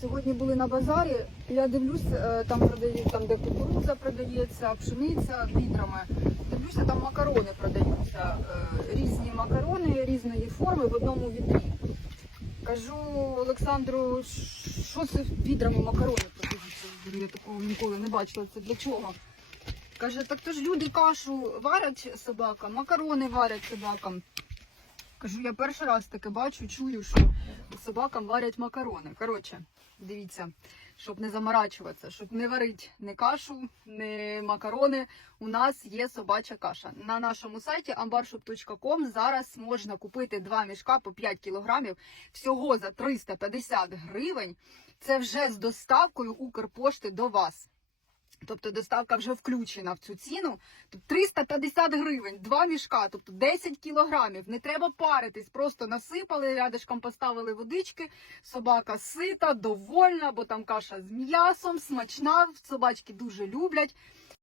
Сьогодні були на базарі. Я дивлюсь, е, там продають, там де кукурудза продається, пшениця відрами. Дивлюся, там макарони продаються. е, Різні макарони різної форми в одному відрі. Кажу Олександру, що це відрами макарони продаються? Я такого ніколи не бачила. Це для чого? Каже, так то ж люди кашу варять собакам, макарони варять собакам. Кажу, я перший раз таке бачу, чую, що собакам варять макарони. Коротше, дивіться, щоб не заморачуватися, щоб не варити ні кашу, ні макарони. У нас є собача каша. На нашому сайті ambarshop.com зараз можна купити два мішка по 5 кілограмів всього за 350 гривень. Це вже з доставкою Укрпошти до вас. Тобто доставка вже включена в цю ціну. Тобто 350 гривень, два мішка, тобто 10 кілограмів. Не треба паритись, просто насипали, рядишком поставили водички. Собака сита, довольна, бо там каша з м'ясом, смачна. Собачки дуже люблять.